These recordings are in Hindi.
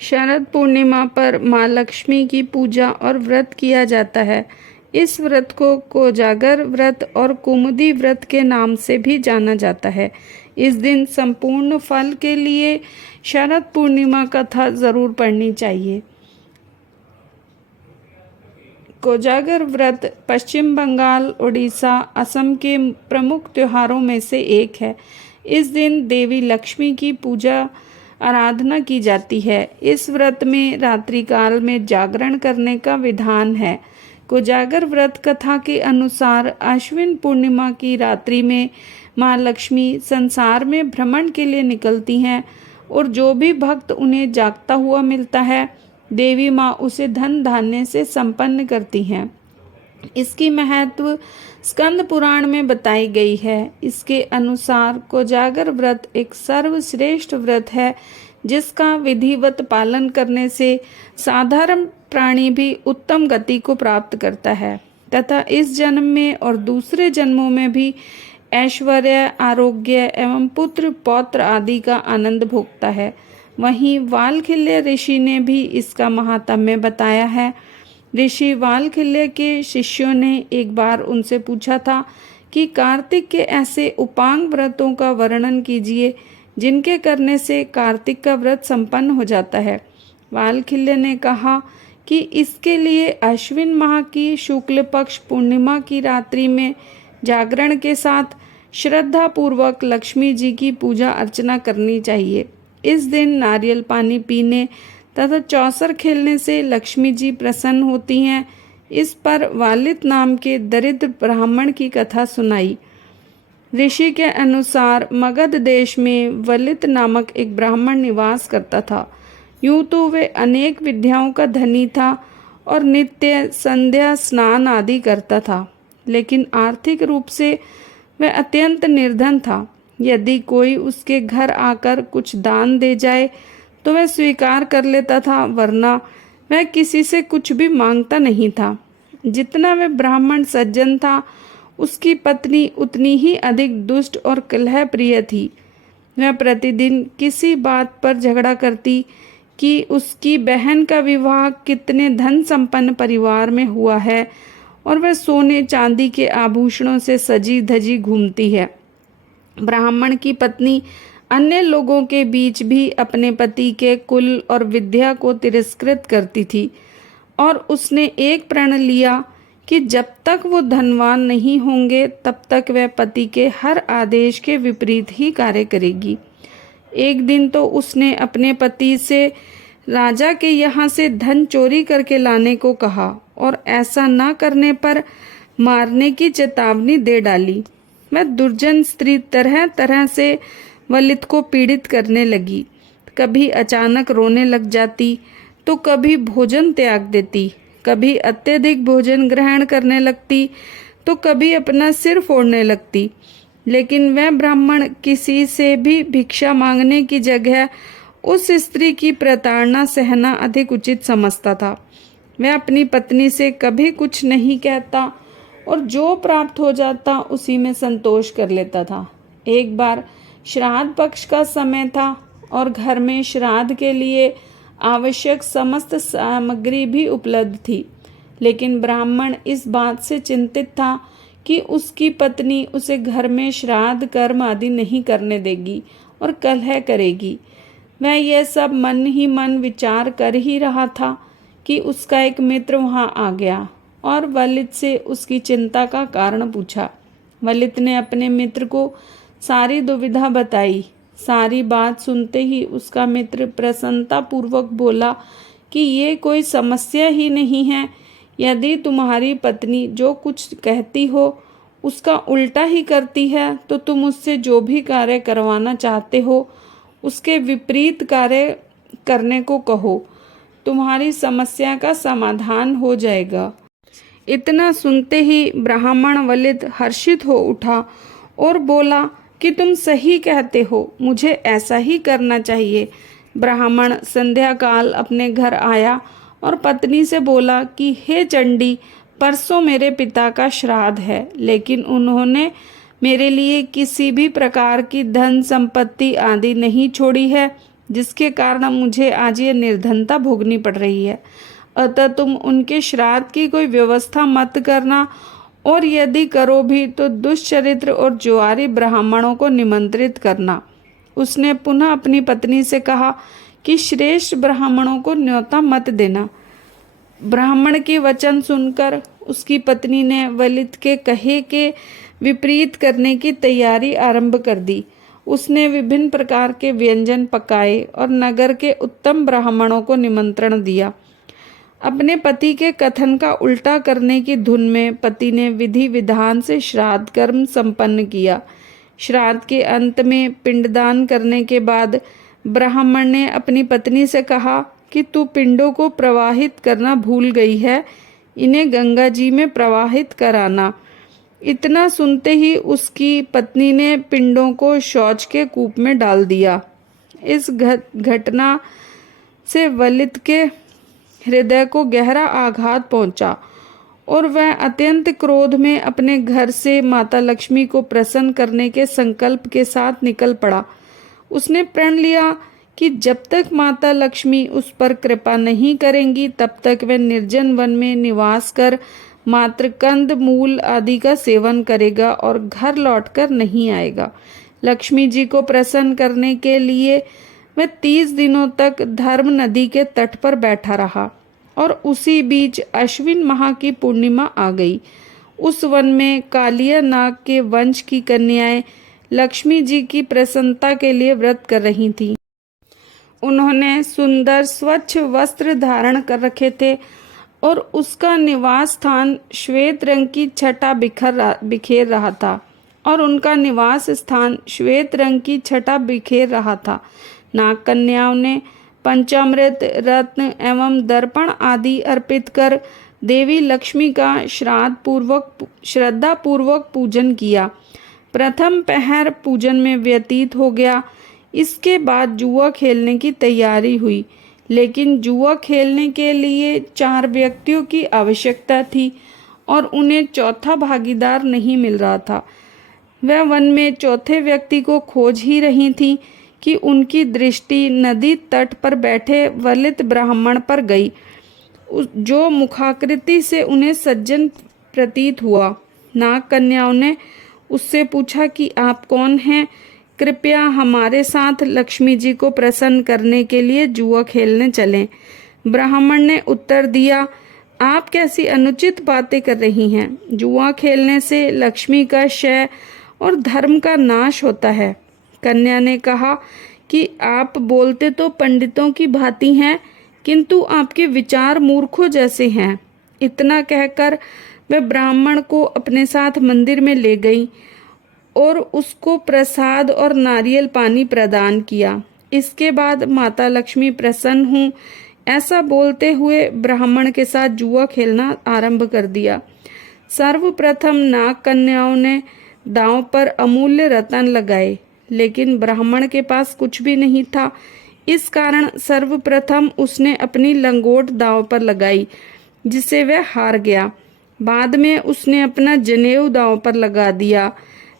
शरद पूर्णिमा पर माँ लक्ष्मी की पूजा और व्रत किया जाता है। इस व्रत को कोजागर व्रत और कुमुदी व्रत के नाम से भी जाना जाता है। इस दिन संपूर्ण फल के लिए शरद पूर्णिमा कथा जरूर पढ़नी चाहिए। कोजागर व्रत पश्चिम बंगाल, उड़ीसा, असम के प्रमुख त्योहारों में से एक है। इस दिन देवी लक्ष्मी की पूजा आराधना की जाती है। इस व्रत में रात्रि काल में जागरण करने का विधान है। कोजागर व्रत कथा के अनुसार आश्विन पूर्णिमा की रात्रि में माँ लक्ष्मी संसार में भ्रमण के लिए निकलती हैं और जो भी भक्त उन्हें जागता हुआ मिलता है, देवी माँ उसे धन धान्य से संपन्न करती हैं। इसकी महत्व स्कंद पुराण में बताई गई है। इसके अनुसार कोजागर व्रत एक सर्वश्रेष्ठ व्रत है, जिसका विधिवत पालन करने से साधारण प्राणी भी उत्तम गति को प्राप्त करता है तथा इस जन्म में और दूसरे जन्मों में भी ऐश्वर्य, आरोग्य एवं पुत्र पौत्र आदि का आनंद भोगता है। वहीं वालखिल्य ऋषि ने भी इसका महात्म्य बताया है। ऋषि वालखिल्य के शिष्यों ने एक बार उनसे पूछा था कि कार्तिक के ऐसे उपांग व्रतों का वर्णन कीजिए जिनके करने से कार्तिक का व्रत संपन्न हो जाता है। वालखिल्य ने कहा कि इसके लिए अश्विन माह की शुक्ल पक्ष पूर्णिमा की रात्रि में जागरण के साथ श्रद्धा पूर्वक लक्ष्मी जी की पूजा अर्चना करनी चाहिए। इस दिन नारियल पानी पीने तथा चौसर खेलने से लक्ष्मी जी प्रसन्न होती हैं। इस पर वालित नाम के दरिद्र ब्राह्मण की कथा सुनाई। ऋषि के अनुसार मगध देश में वलित नामक एक ब्राह्मण निवास करता था। यूं तो वे अनेक विद्याओं का धनी था और नित्य संध्या स्नान आदि करता था, लेकिन आर्थिक रूप से वह अत्यंत निर्धन था। यदि कोई उसके घर आकर कुछ दान दे जाए तो वह स्वीकार कर लेता था, वरना वह किसी से कुछ भी मांगता नहीं था। जितना वह ब्राह्मण सज्जन था, उसकी पत्नी उतनी ही अधिक दुष्ट और कलह प्रिय थी। वह प्रतिदिन किसी बात पर झगड़ा करती कि उसकी बहन का विवाह कितने धन संपन्न परिवार में हुआ है और वह सोने चांदी के आभूषणों से सजी धजी घूमती है। ब्राह्मण की पत्नी अन्य लोगों के बीच भी अपने पति के कुल और विद्या को तिरस्कृत करती थी और उसने एक प्रण लिया कि जब तक वो धनवान नहीं होंगे तब तक वह पति के हर आदेश के विपरीत ही कार्य करेगी। एक दिन तो उसने अपने पति से राजा के यहाँ से धन चोरी करके लाने को कहा और ऐसा न करने पर मारने की चेतावनी दे डाली। वह दुर्जन स्त्री तरह तरह से वलित को पीड़ित करने लगी। कभी अचानक रोने लग जाती तो कभी भोजन त्याग देती, कभी अत्यधिक भोजन ग्रहण करने लगती तो कभी अपना सिर फोड़ने लगती। लेकिन वह ब्राह्मण किसी से भी भिक्षा मांगने की जगह उस स्त्री की प्रताड़ना सहना अधिक उचित समझता था। वह अपनी पत्नी से कभी कुछ नहीं कहता और जो प्राप्त हो जाता उसी में संतोष कर लेता था। एक बार श्राद्ध पक्ष का समय था और घर में श्राद्ध के लिए आवश्यक समस्त सामग्री भी उपलब्ध थी, लेकिन ब्राह्मण इस बात से चिंतित था कि उसकी पत्नी उसे घर में श्राद्ध कर्म आदि नहीं करने देगी और कलह करेगी। वह यह सब मन ही मन विचार कर ही रहा था कि उसका एक मित्र वहां आ गया और वलित से उसकी चिंता का कारण पूछा। वलित ने अपने मित्र को सारी दुविधा बताई। सारी बात सुनते ही उसका मित्र प्रसन्नता पूर्वक बोला कि ये कोई समस्या ही नहीं है। यदि तुम्हारी पत्नी जो कुछ कहती हो उसका उल्टा ही करती है तो तुम उससे जो भी कार्य करवाना चाहते हो उसके विपरीत कार्य करने को कहो, तुम्हारी समस्या का समाधान हो जाएगा। इतना सुनते ही ब्राह्मण वलित हर्षित हो उठा और बोला कि तुम सही कहते हो, मुझे ऐसा ही करना चाहिए। ब्राह्मण संध्या काल अपने घर आया और पत्नी से बोला कि हे चंडी, परसों मेरे पिता का श्राद्ध है, लेकिन उन्होंने मेरे लिए किसी भी प्रकार की धन संपत्ति आदि नहीं छोड़ी है। जिसके कारण मुझे आज ये निर्धनता भोगनी पड़ रही है। अतः तुम उनके श्राद्ध की कोई व्यवस्था मत करना, और यदि करो भी तो दुष्चरित्र और जुआरी ब्राह्मणों को निमंत्रित करना। उसने पुनः अपनी पत्नी से कहा कि श्रेष्ठ ब्राह्मणों को न्योता मत देना। ब्राह्मण के वचन सुनकर उसकी पत्नी ने वलित के कहे के विपरीत करने की तैयारी आरंभ कर दी। उसने विभिन्न प्रकार के व्यंजन पकाए और नगर के उत्तम ब्राह्मणों को निमंत्रण दिया। अपने पति के कथन का उल्टा करने की धुन में पति ने विधि विधान से श्राद्ध कर्म संपन्न किया। श्राद्ध के अंत में पिंडदान करने के बाद ब्राह्मण ने अपनी पत्नी से कहा कि तू पिंडों को प्रवाहित करना भूल गई है, इन्हें गंगा जी में प्रवाहित कराना। इतना सुनते ही उसकी पत्नी ने पिंडों को शौच के कूप में डाल दिया। इस घटना से वलित के हृदय को गहरा आघात पहुंचा और वह अत्यंत क्रोध में अपने घर से माता लक्ष्मी को प्रसन्न करने के संकल्प के साथ निकल पड़ा। उसने प्रण लिया कि जब तक माता लक्ष्मी उस पर कृपा नहीं करेंगी तब तक वह निर्जन वन में निवास कर मात्र कंद मूल आदि का सेवन करेगा और घर लौटकर नहीं आएगा। लक्ष्मी जी को प्रसन्न करने के लिए वह 30 दिनों तक धर्म नदी के तट पर बैठा रहा और उसी बीच अश्विन माह की पूर्णिमा आ गई। उस वन में कालिया नाग के वंश की कन्याएं लक्ष्मी जी की प्रसन्नता के लिए व्रत कर रही थीं। उन्होंने सुंदर स्वच्छ वस्त्र धारण कर रखे थे और उसका निवास स्थान श्वेत रंग की छटा बिखेर रहा था और उनका निवास स्थान श्वेत रंग की छटा बिखेर रहा था। नाग कन्याओं ने पंचामृत, रत्न एवं दर्पण आदि अर्पित कर देवी लक्ष्मी का श्रद्धा पूर्वक पूजन किया। प्रथम पहर पूजन में व्यतीत हो गया। इसके बाद जुआ खेलने की तैयारी हुई, लेकिन जुआ खेलने के लिए 4 व्यक्तियों की आवश्यकता थी और उन्हें चौथा भागीदार नहीं मिल रहा था। वह वन में चौथे व्यक्ति को खोज ही रही थी कि उनकी दृष्टि नदी तट पर बैठे वलित ब्राह्मण पर गई, जो मुखाकृति से उन्हें सज्जन प्रतीत हुआ। नाग कन्याओं ने उससे पूछा कि आप कौन हैं? कृपया हमारे साथ लक्ष्मी जी को प्रसन्न करने के लिए जुआ खेलने चलें। ब्राह्मण ने उत्तर दिया, आप कैसी अनुचित बातें कर रही हैं? जुआ खेलने से लक्ष्मी का क्षय और धर्म का नाश होता है। कन्या ने कहा कि आप बोलते तो पंडितों की भांति हैं, किंतु आपके विचार मूर्खों जैसे हैं। इतना कहकर वह ब्राह्मण को अपने साथ मंदिर में ले गई और उसको प्रसाद और नारियल पानी प्रदान किया। इसके बाद माता लक्ष्मी प्रसन्न हूँ ऐसा बोलते हुए ब्राह्मण के साथ जुआ खेलना आरंभ कर दिया। सर्वप्रथम नाग कन्याओं ने दांव पर अमूल्य रत्न लगाए, लेकिन ब्राह्मण के पास कुछ भी नहीं था। इस कारण सर्वप्रथम उसने अपनी लंगोट दांव पर लगाई, जिससे वह हार गया। बाद में उसने अपना जनेऊ दांव पर लगा दिया।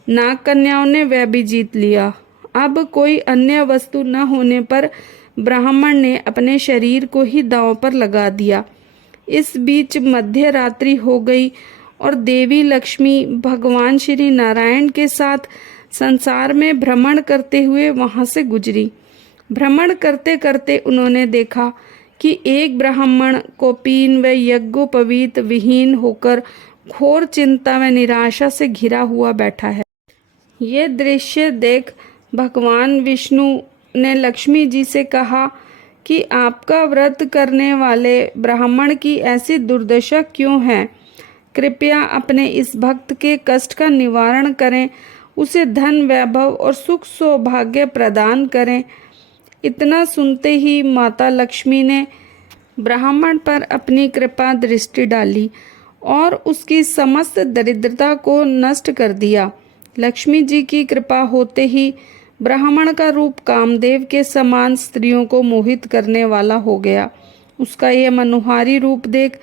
नाग कन्याओं ने वह भी जीत लिया। अब कोई अन्य वस्तु न होने पर ब्राह्मण ने अपने शरीर को ही दांव पर लगा दिया। इस बीच मध्य रात्रि हो गई और देवी लक्ष्मी भगवान श्री नारायण के साथ संसार में भ्रमण करते हुए वहां से गुजरी। भ्रमण करते करते उन्होंने देखा कि एक ब्राह्मण कोपीन व यज्ञोपवीत विहीन होकर घोर चिंता व निराशा से घिरा हुआ बैठा है। ये दृश्य देख भगवान विष्णु ने लक्ष्मी जी से कहा कि आपका व्रत करने वाले ब्राह्मण की ऐसी दुर्दशा क्यों है? कृपया अपने इस भक्त के कष्ट का निवारण करें, उसे धन वैभव और सुख सौभाग्य प्रदान करें। इतना सुनते ही माता लक्ष्मी ने ब्राह्मण पर अपनी कृपा दृष्टि डाली और उसकी समस्त दरिद्रता को नष्ट कर दिया। लक्ष्मी जी की कृपा होते ही ब्राह्मण का रूप कामदेव के समान स्त्रियों को मोहित करने वाला हो गया। उसका यह मनोहारी रूप देख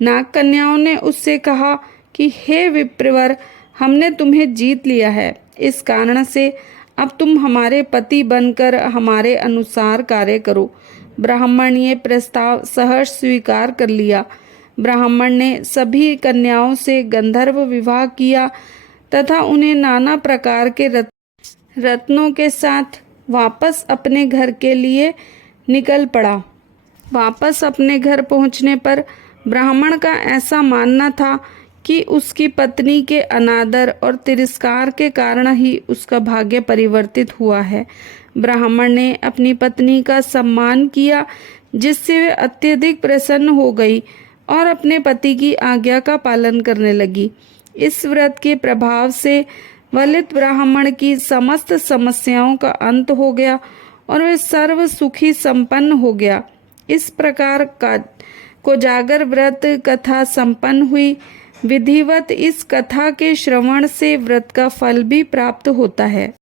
नाग कन्याओं ने उससे कहा कि हे विप्रवर, हमने तुम्हें जीत लिया है। इस कारण से अब तुम हमारे पति बनकर हमारे अनुसार कार्य करो। ब्राह्मण ये प्रस्ताव सहर्ष स्वीकार कर लिया। ब्राह्मण ने सभी कन्याओं से गंधर्व विवाह किया तथा उन्हें नाना प्रकार के रत्नों के साथ वापस अपने घर के लिए निकल पड़ा। वापस अपने घर पहुंचने पर ब्राह्मण का ऐसा मानना था कि उसकी पत्नी के अनादर और तिरस्कार के कारण ही उसका भाग्य परिवर्तित हुआ है। ब्राह्मण ने अपनी पत्नी का सम्मान किया, जिससे वे अत्यधिक प्रसन्न हो गई और अपने पति की आज्ञा का पालन करने लगी। इस व्रत के प्रभाव से वलित ब्राह्मण की समस्त समस्याओं का अंत हो गया और वे सर्व सुखी संपन्न हो गया। इस प्रकार का कोजागर व्रत कथा संपन्न हुई। विधिवत इस कथा के श्रवण से व्रत का फल भी प्राप्त होता है।